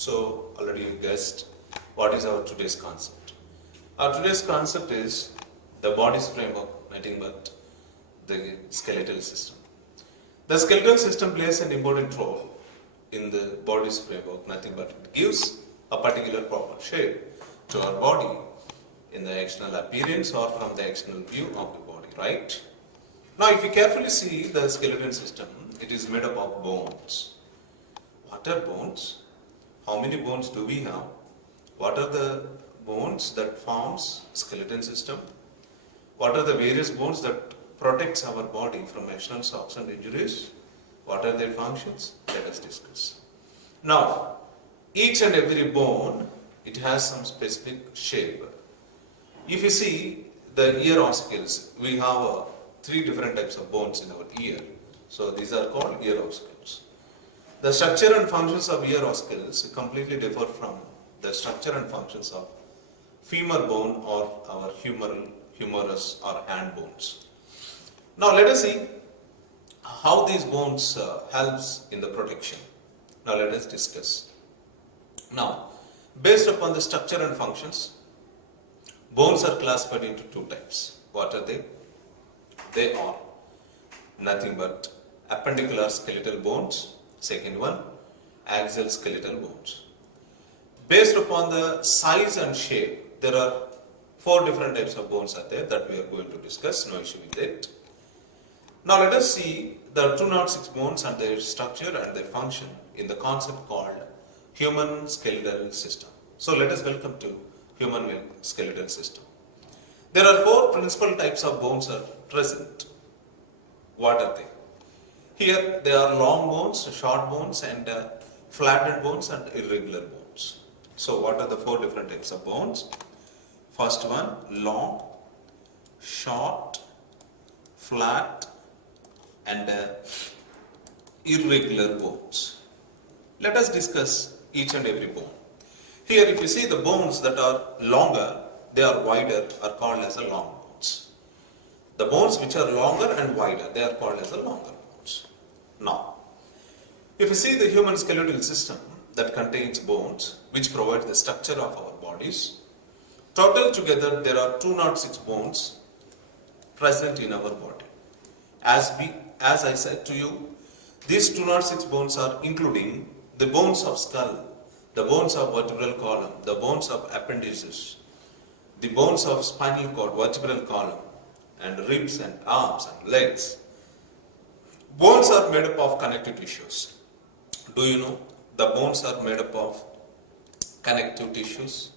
So already you guessed what is our today's concept. Our today's concept is the body's framework, nothing but the skeletal system. The skeletal system plays an important role in the body's framework, nothing but it gives a particular proper shape to our body in the external appearance or from the external view of the body, right? Now if you carefully see the skeletal system, it is made up of bones. What are bones? How many bones do we have? What are the bones that forms skeleton system? What are the various bones that protects our body from external shocks and injuries? What are their functions? Let us discuss. Now, each and every bone, it has some specific shape. If you see the ear ossicles, we have three different types of bones in our ear. So these are called ear ossicles. The structure and functions of ear ossicles completely differ from the structure and functions of femur bone or our humerus or hand bones. Now let us see how these bones helps in the protection. Now let us discuss. Now, based upon the structure and functions, bones are classified into two types. What are they? They are nothing but appendicular skeletal bones. Second one, axial skeletal bones. Based upon the size and shape, there are four different types of bones are there that we are going to discuss. No issue with it. Now let us see the 206 bones and their structure and their function in the concept called human skeletal system. So let us welcome to human skeletal system. There are four principal types of bones are present. What are they? Here they are long bones, short bones and flattened bones and irregular bones. So what are the four different types of bones? First one, long, short, flat and irregular bones. Let us discuss each and every bone. Here if you see the bones that are longer, they are wider are called as a long bones. The bones which are longer and wider, they are called as a longer bones. Now, if you see the human skeletal system that contains bones which provide the structure of our bodies, total together there are 206 bones present in our body. As I said to you, these 206 bones are including the bones of skull, the bones of vertebral column, the bones of appendices, the bones of spinal cord, vertebral column, and ribs and arms and legs. Bones are made up of connective tissues. Do you know the bones are made up of connective tissues?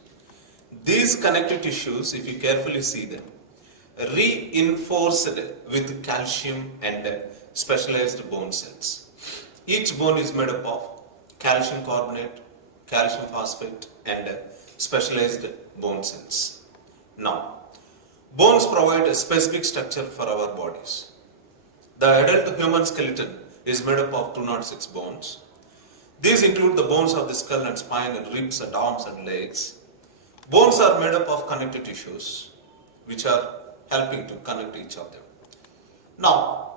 These connective tissues, if you carefully see them, reinforced with calcium and specialized bone cells. Each bone is made up of calcium carbonate, calcium phosphate and specialized bone cells. Now, bones provide a specific structure for our bodies. The adult human skeleton is made up of 206 bones. These include the bones of the skull and spine and ribs and arms and legs. Bones are made up of connective tissues which are helping to connect each of them. Now,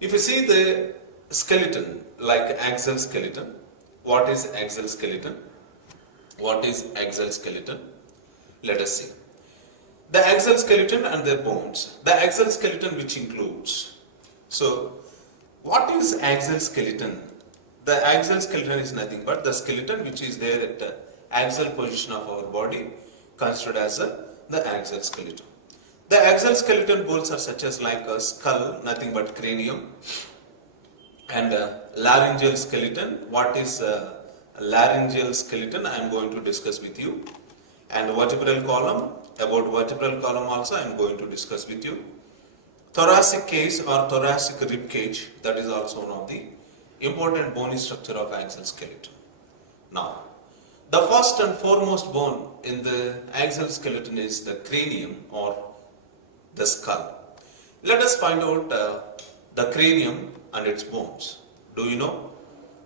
if you see the skeleton like axial skeleton, what is axial skeleton? What is axial skeleton? Let us see. The axial skeleton and their bones. The axial skeleton which includes. So, what is axial skeleton? The axial skeleton is nothing but the skeleton which is there at the axial position of our body considered as the axial skeleton. The axial skeleton bones are such as like a skull, nothing but cranium, and laryngeal skeleton. What is laryngeal skeleton? I am going to discuss with you. And vertebral column, about vertebral column also I am going to discuss with you. Thoracic case or thoracic rib cage, that is also one of the important bony structure of axial skeleton. Now, the first and foremost bone in the axial skeleton is the cranium or the skull. Let us find out the cranium and its bones. Do you know?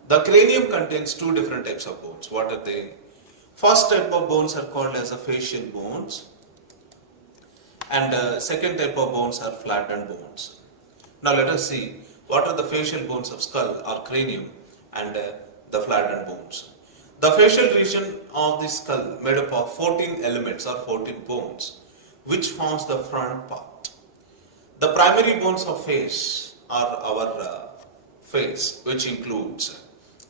The cranium contains two different types of bones. What are they? First type of bones are called as a facial bones and second type of bones are flattened bones. Now let us see what are the facial bones of skull or cranium and the flattened bones. The facial region of the skull made up of 14 elements or 14 bones, which forms the front part. The primary bones of face are our face, which includes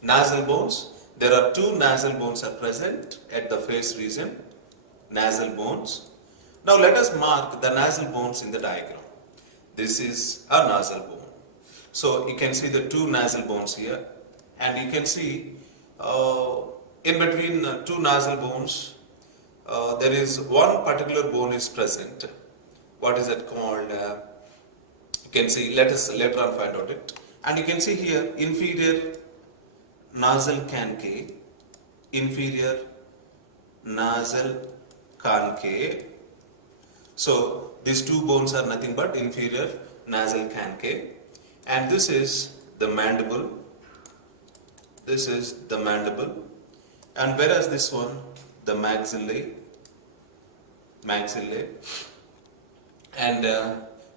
nasal bones. There are two nasal bones are present at the face region, nasal bones. Now let us mark the nasal bones in the diagram. This is a nasal bone. So you can see the two nasal bones here, and you can see in between two nasal bones there is one particular bone is present. What is that called? You can see, let us later on find out it. And you can see here inferior nasal concave, inferior nasal concave. So these two bones are nothing but inferior nasal concave, and this is the mandible. This is the mandible, and whereas this one, the maxillae, and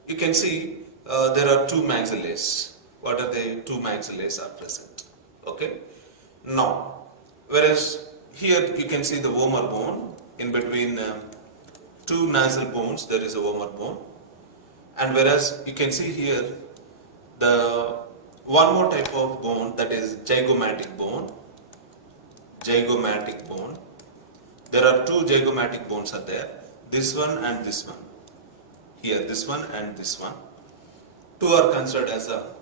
you can see there are two maxillae. What are they? Two maxillae are present. Okay. Now, whereas here you can see the vomer bone in between two nasal bones. There is a vomer bone, and whereas you can see here the one more type of bone, that is zygomatic bone. Zygomatic bone. There are two zygomatic bones are there. This one and this one. Here, this one and this one. Two are considered as a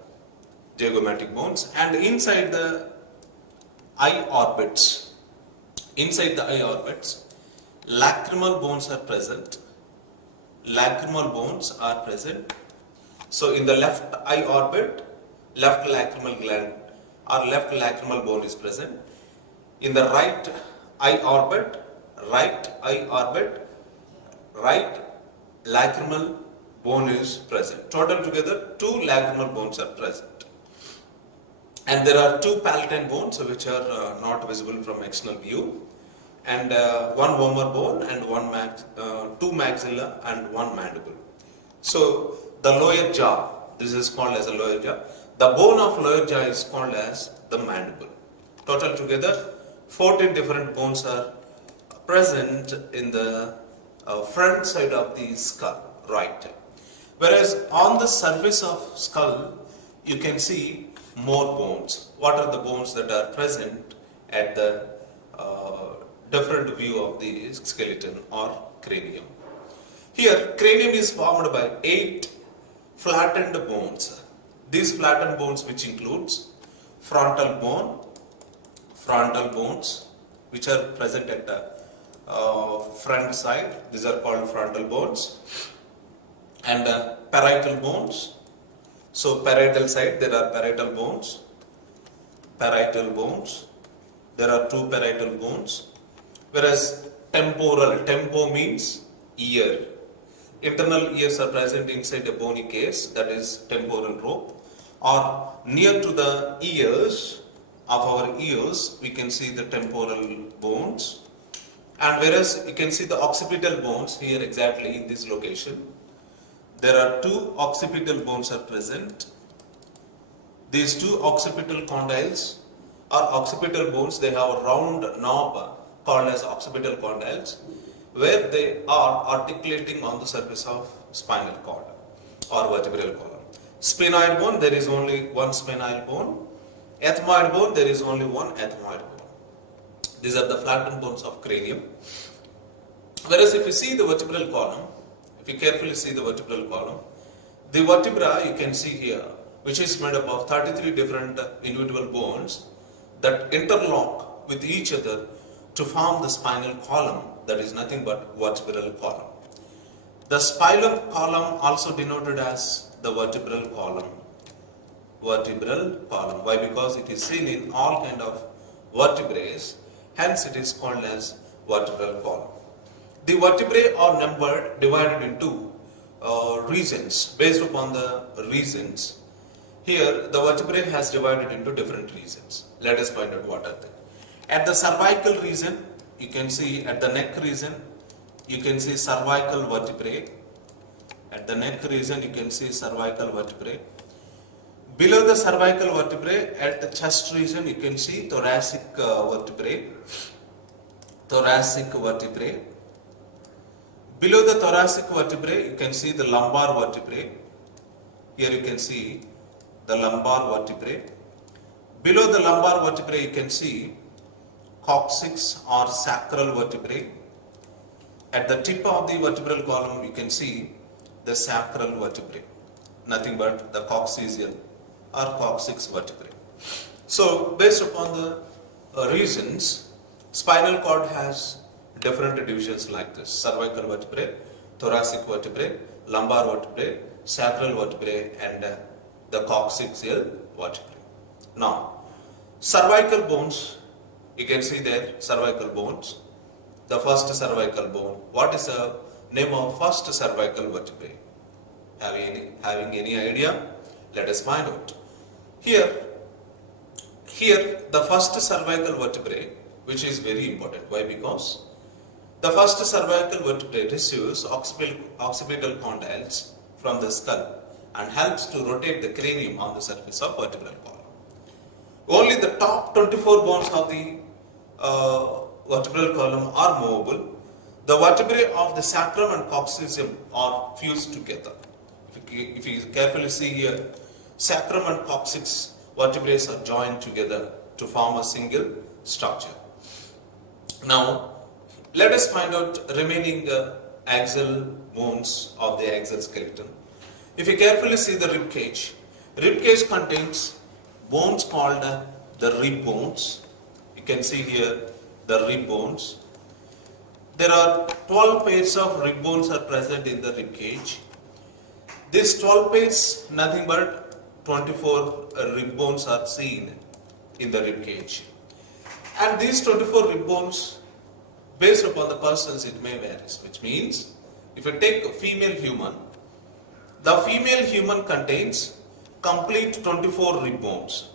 zygomatic bones, and inside the eye orbits, lacrimal bones are present. Lacrimal bones are present. So in the left eye orbit, left lacrimal gland or left lacrimal bone is present. In the right eye orbit, right lacrimal bone is present. Total together, two lacrimal bones are present. And there are two palatine bones which are not visible from external view, and one vomer bone and two maxilla and one mandible. So the lower jaw, this is called as a lower jaw. The bone of lower jaw is called as the mandible. Total together 14 different bones are present in the front side of the skull, right. Whereas on the surface of skull you can see more bones. What are the bones that are present at the different view of the skeleton or cranium? Here cranium is formed by 8 flattened bones. These flattened bones, which includes frontal bones which are present at the front side. These are called frontal bones, and parietal bones. So parietal side, there are parietal bones. There are 2 parietal bones. Whereas tempo means ear. Internal ears are present inside a bony case, that is temporal rope. Or near to the ears of our ears, we can see the temporal bones. And whereas you can see the occipital bones here exactly in this location. There are 2 occipital bones are present. These 2 occipital condyles or occipital bones, they have a round knob called as occipital condyles, where they are articulating on the surface of spinal cord or vertebral column. Sphenoid bone, there is only one sphenoid bone. Ethmoid bone, there is only one ethmoid bone. These are the flattened bones of cranium. Whereas if you see the vertebral column, if you carefully see the vertebral column, the vertebra you can see here, which is made up of 33 different individual bones that interlock with each other to form the spinal column, that is nothing but vertebral column. The spinal column also denoted as the vertebral column. Why? Because it is seen in all kind of vertebrae, hence it is called as vertebral column. The vertebrae are numbered, divided into regions based upon the regions. Here the vertebrae has divided into different regions. Let us find out what are they. At the cervical region, you can see at the neck region, you can see cervical vertebrae. At the neck region, you can see cervical vertebrae. Below the cervical vertebrae at the chest region, you can see thoracic vertebrae. Thoracic vertebrae. Below the thoracic vertebrae, you can see the lumbar vertebrae. Here you can see the lumbar vertebrae. Below the lumbar vertebrae, you can see coccyx or sacral vertebrae. At the tip of the vertebral column, you can see the sacral vertebrae. Nothing but the coccygeal or coccyx vertebrae. So, based upon the reasons, spinal cord has different divisions like this: cervical vertebrae, thoracic vertebrae, lumbar vertebrae, sacral vertebrae, and the coccygeal vertebrae. Now, cervical bones, you can see there cervical bones. The first cervical bone. What is the name of first cervical vertebrae? Having any idea? Let us find out. Here the first cervical vertebrae, which is very important. Why? Because the first cervical vertebrae receives occipital condyles from the skull and helps to rotate the cranium on the surface of vertebral column. Only the top 24 bones of the vertebral column are movable. The vertebrae of the sacrum and coccygeum are fused together. If you carefully see here, sacrum and coccyx vertebrae are joined together to form a single structure. Now, let us find out remaining axial bones of the axial skeleton. If you carefully see the rib cage contains bones called the rib bones. You can see here the rib bones. There are 12 pairs of rib bones are present in the rib cage. These 12 pairs, nothing but 24 rib bones are seen in the rib cage. And these 24 rib bones, based upon the persons, it may vary. Which means, if you take a female human, the female human contains complete 24 rib bones,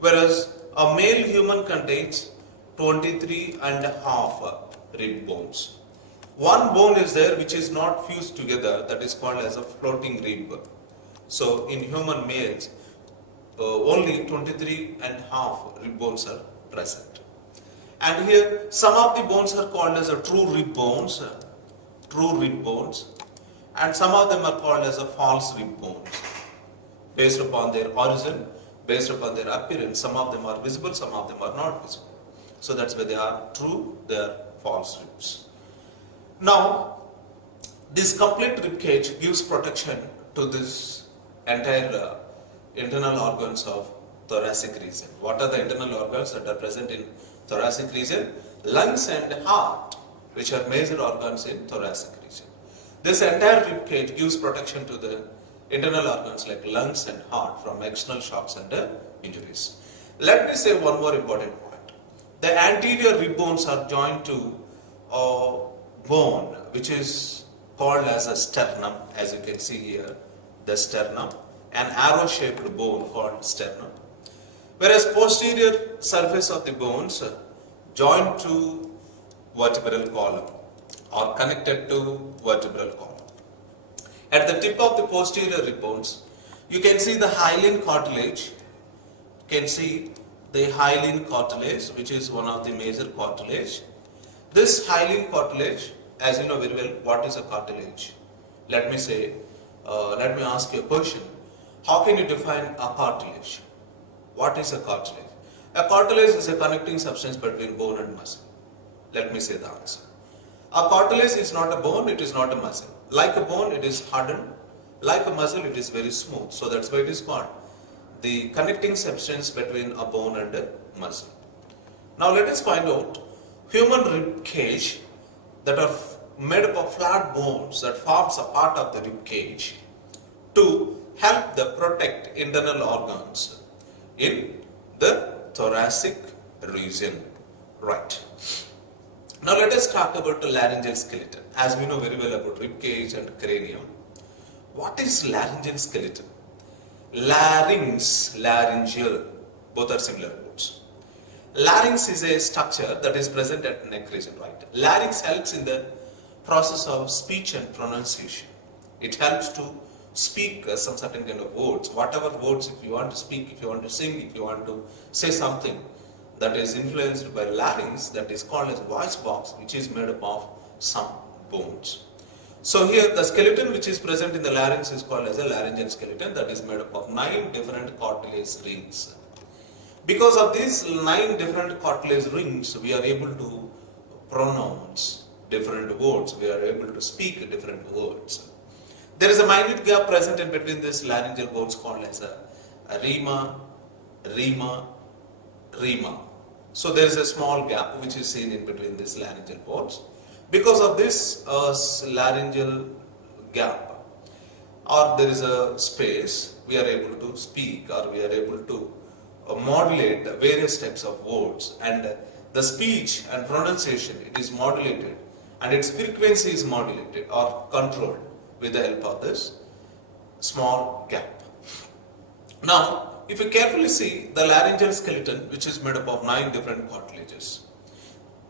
whereas a male human contains 23 and a half rib bones. One bone is there which is not fused together, that is called as a floating rib. So in human males, only 23 and a half rib bones are present. And here some of the bones are called as a true rib bones, and some of them are called as a false rib bones. Based upon their origin, based upon their appearance, some of them are visible, some of them are not visible. So that's why they are true, they are false ribs. Now, this complete rib cage gives protection to this entire internal organs of thoracic region. What are the internal organs that are present in thoracic region? Lungs and heart, which are major organs in thoracic region. This entire rib cage gives protection to the internal organs like lungs and heart from external shocks and injuries. Let me say one more important point. The anterior rib bones are joined to a bone which is called as a sternum, as you can see here, the sternum, an arrow-shaped bone called sternum. Whereas posterior surface of the bones joined to vertebral column or connected to vertebral column. At the tip of the posterior rib bones, you can see the hyaline cartilage. You can see the hyaline cartilage, which is one of the major cartilage. This hyaline cartilage, as you know very well, what is a cartilage? Let me ask you a question. How can you define a cartilage? What is a cartilage? A cartilage is a connecting substance between bone and muscle. Let me say the answer. A cartilage is not a bone, it is not a muscle. Like a bone, it is hardened. Like a muscle, it is very smooth. So that's why it is called the connecting substance between a bone and a muscle. Now let us find out human rib cage that are made up of flat bones that forms a part of the rib cage to help the protect internal organs in the thoracic region. Right. Now let us talk about the laryngeal skeleton. As we know very well about rib cage and cranium, what is laryngeal skeleton? Larynx, laryngeal, both are similar words. Larynx is a structure that is present at neck region, right? Larynx helps in the process of speech and pronunciation. It helps to speak some certain kind of words, whatever words, if you want to speak, if you want to sing, if you want to say something that is influenced by larynx, that is called as voice box, which is made up of some bones. So here the skeleton which is present in the larynx is called as a laryngeal skeleton, that is made up of 9 different cartilage rings. Because of these 9 different cartilage rings, we are able to pronounce different words, we are able to speak different words. There is a minute gap present in between these laryngeal bones called as a rima, rima. So there is a small gap which is seen in between these laryngeal bones. Because of this laryngeal gap, or there is a space, we are able to speak, or we are able to modulate various types of words, and the speech and pronunciation, it is modulated and its frequency is modulated or controlled with the help of this small gap. Now, if you carefully see the laryngeal skeleton, which is made up of 9 different cartilages.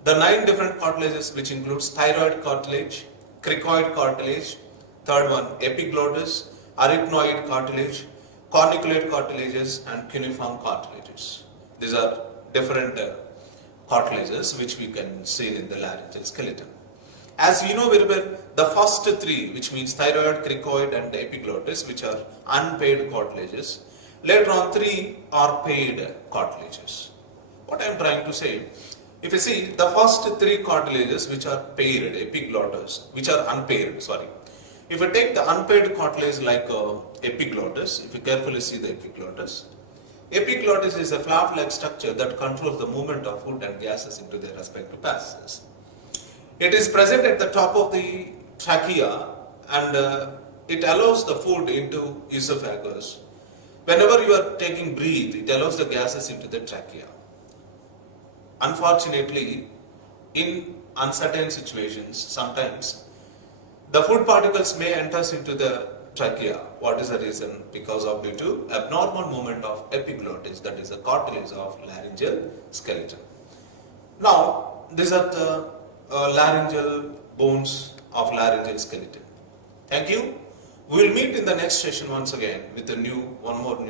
The 9 different cartilages, which includes thyroid cartilage, cricoid cartilage, third one epiglottis, arytenoid cartilage, corniculate cartilages, and cuneiform cartilages. These are different cartilages which we can see in the laryngeal skeleton. As you know very well, the first 3, which means thyroid, cricoid, and epiglottis, which are unpaired cartilages. Later on, 3 are paired cartilages. What I am trying to say, if you see the first 3 cartilages which are paired, epiglottis, which are unpaired, sorry. If you take the unpaired cartilage like epiglottis, if you carefully see the epiglottis is a flap-like structure that controls the movement of food and gases into their respective passages. It is present at the top of the trachea, and it allows the food into esophagus. Whenever you are taking breath, it allows the gases into the trachea. Unfortunately, in uncertain situations, sometimes the food particles may enter into the trachea. What is the reason? Because of due to abnormal movement of epiglottis, that is the cartilage of laryngeal skeleton. Now, these are the laryngeal bones of laryngeal skeleton. Thank you. We will meet in the next session once again with one more new